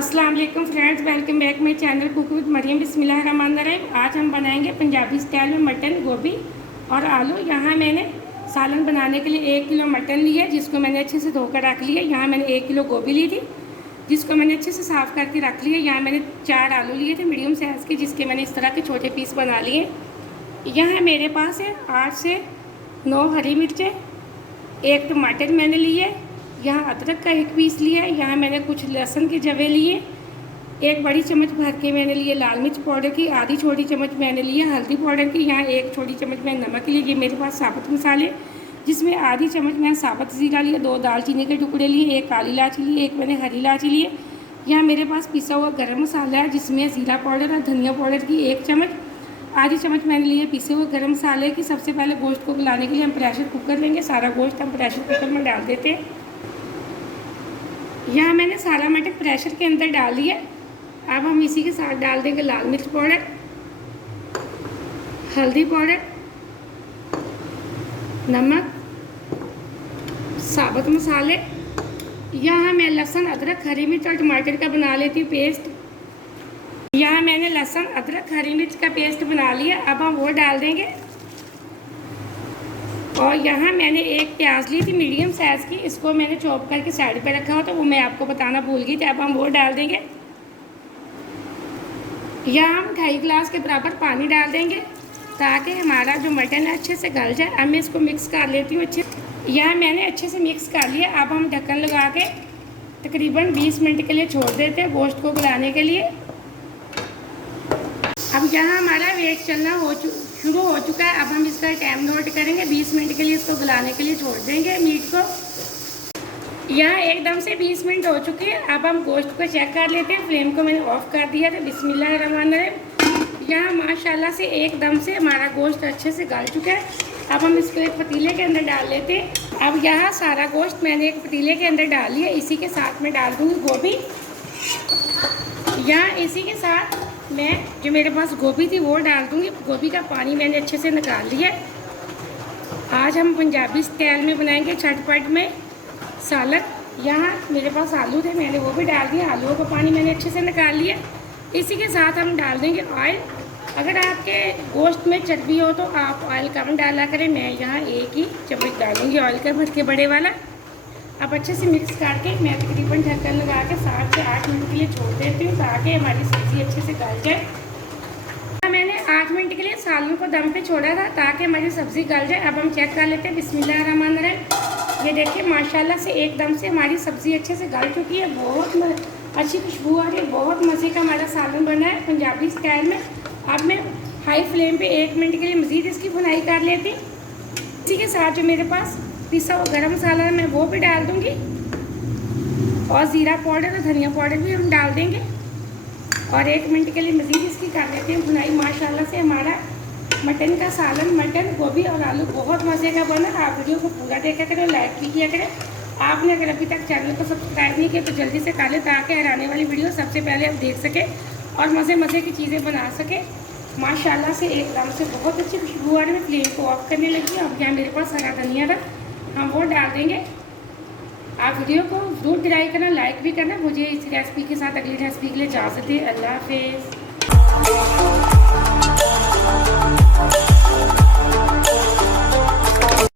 अस्सलाम वालेकुम friends, welcome back my channel cook with Maryam. बिस्मिल्लाहिर्रहमानिर्रहीम। आज हम बनाएंगे पंजाबी स्टाइल में मटन, गोभी और आलू। यहाँ मैंने सालन बनाने के लिए 1 किलो मटन लिया, जिसको मैंने अच्छे से धोकर रख लिया। यहाँ मैंने 1 किलो गोभी ली थी, जिसको मैंने अच्छे से साफ़ करके रख लिया। यहाँ मैंने 4 आलू लिए थे मीडियम साइज़ के, जिसके मैंने इस तरह के छोटे पीस बना लिए। यहाँ मेरे पास है 8 से 9 हरी मिर्चें, 1 टमाटर मैंने लिए। यहाँ अदरक का 1 पीस लिया है। यहाँ मैंने कुछ लहसुन के जवे लिए। 1 बड़ी चम्मच भर के मैंने लिए लाल मिर्च पाउडर की। आधी छोटी चम्मच मैंने लिया हल्दी पाउडर की। यहाँ 1 छोटी चम्मच मैंने नमक लिए। ये मेरे पास साबुत मसाले, जिसमें आधी चम्मच मैंने साबुत ज़ीरा लिया, 2 दालचीनी के टुकड़े लिए, 1 काली इलायची लिए, 1 मैंने हरी इलायची लिए। यहाँ मेरे पास पिसा हुआ गरम मसाला है, जिसमें ज़ीरा पाउडर और धनिया पाउडर की 1 चम्मच, आधी चम्मच मैंने लिए पिसे हुए गरम मसाले की। सबसे पहले गोश्त को गलाने के लिए हम प्रेशर कुकर लेंगे। सारा गोश्त हम प्रेशर कुकर में डाल देते हैं। यहाँ मैंने सारा मटन प्रेशर के अंदर डाल दिया। अब हम इसी के साथ डाल देंगे लाल मिर्च पाउडर, हल्दी पाउडर, नमक, साबुत मसाले। यहाँ मैं लहसुन, अदरक, हरी मिर्च और टमाटर का बना लेती हूँ पेस्ट। यहाँ मैंने लहसुन, अदरक, हरी मिर्च का पेस्ट बना लिया। अब हम वो डाल देंगे। और यहाँ मैंने 1 प्याज ली थी मीडियम साइज़ की, इसको मैंने चॉप करके साइड पे रखा हो, तो वो मैं आपको बताना भूल गई थी। अब हम वो डाल देंगे। यहाँ हम 2.5 गिलास के बराबर पानी डाल देंगे, ताकि हमारा जो मटन है अच्छे से गल जाए। अब मैं इसको मिक्स कर लेती हूँ अच्छे। यहाँ मैंने अच्छे से मिक्स कर लिया। अब हम ढक्कन लगा के तकरीबन 20 मिनट के लिए छोड़ देते हैं गोश्त को गलाने के लिए। अब यहाँ हमारा वेट चलना शुरू हो चुका है। अब हम इसका टाइम नोट करेंगे। 20 मिनट के लिए इसको गलाने के लिए छोड़ देंगे मीट को। यहाँ एकदम से 20 मिनट हो चुके हैं। अब हम गोश्त को चेक कर लेते हैं। फ्लेम को मैंने ऑफ कर दिया था। बिस्मिल्लाहिर्रहमानिर्रहीम। यहाँ माशाल्लाह से एकदम से हमारा गोश्त अच्छे से गल चुका है। अब हम इसको एक पतीले के अंदर डाल लेते हैं। अब यहाँ सारा गोश्त मैंने एक पतीले के अंदर डाल लिया। इसी के साथ मैं डाल दूँगी गोभी। यहाँ इसी के साथ मैं जो मेरे पास गोभी थी वो डाल दूँगी। गोभी का पानी मैंने अच्छे से निकाल लिया। आज हम पंजाबी स्टाइल में बनाएंगे झटपट में सालन। यहाँ मेरे पास आलू थे, मैंने वो भी डाल दिया। आलूओं का पानी मैंने अच्छे से निकाल लिया। इसी के साथ हम डाल देंगे ऑयल। अगर आपके गोश्त में चर्बी हो तो आप ऑयल कम डाला करें। मैं यहाँ 1 ही चम्मच डालूँगी ऑयल का, भर के बड़े वाला। अब अच्छे से मिक्स करके मैं तकरीबन ढक्कन लगा के 7 से 8 मिनट के लिए छोड़ देती हूँ, ताकि हमारी सब्ज़ी अच्छे से गल जाए। मैंने 8 मिनट के लिए सालन को दम पे छोड़ा था, ताकि हमारी सब्ज़ी गल जाए। अब हम चेक कर लेते हैं। बिस्मिल्लाहिर्रहमानिर्रहीम। ये देखिए माशाल्लाह से एकदम से हमारी सब्ज़ी अच्छे से गल चुकी है। बहुत अच्छी खुशबू आ रही है। बहुत मज़े का हमारा सालन बना है पंजाबी स्टाइल में। अब मैं हाई फ्लेम पे 1 मिनट के लिए मज़ीद इसकी भुनाई कर लेती। इसी के साथ जो मेरे पास पिसा हुआ गरम मसाला है मैं वो भी डाल दूँगी, और ज़ीरा पाउडर और धनिया पाउडर भी हम डाल देंगे। और 1 मिनट के लिए मज़ीद इसकी कर लेते हैं भुनाई। माशाल्लाह से हमारा मटन का सालन, मटन, गोभी और आलू बहुत मज़े का बना। आप वीडियो को पूरा देखा करें, लाइक भी किया करें। आपने अगर अभी तक चैनल को सब्सक्राइब नहीं किया तो जल्दी से कर लें, ताकि हर आने वाली वीडियो सबसे पहले आप देख सकें और मज़े की चीज़ें बना सकें। माशाल्लाह से एकदम से बहुत अच्छी खुशबू आ रही है। फ्लेम को ऑफ करने लगी। अब यहाँ मेरे पास हरा धनिया था, हम वो डाल देंगे। आप वीडियो को जरूर ट्राई करना, लाइक भी करना। मुझे इस रेसिपी के साथ अगली रेसिपी के लिए इजाज़त दें। अल्लाह हाफिज़।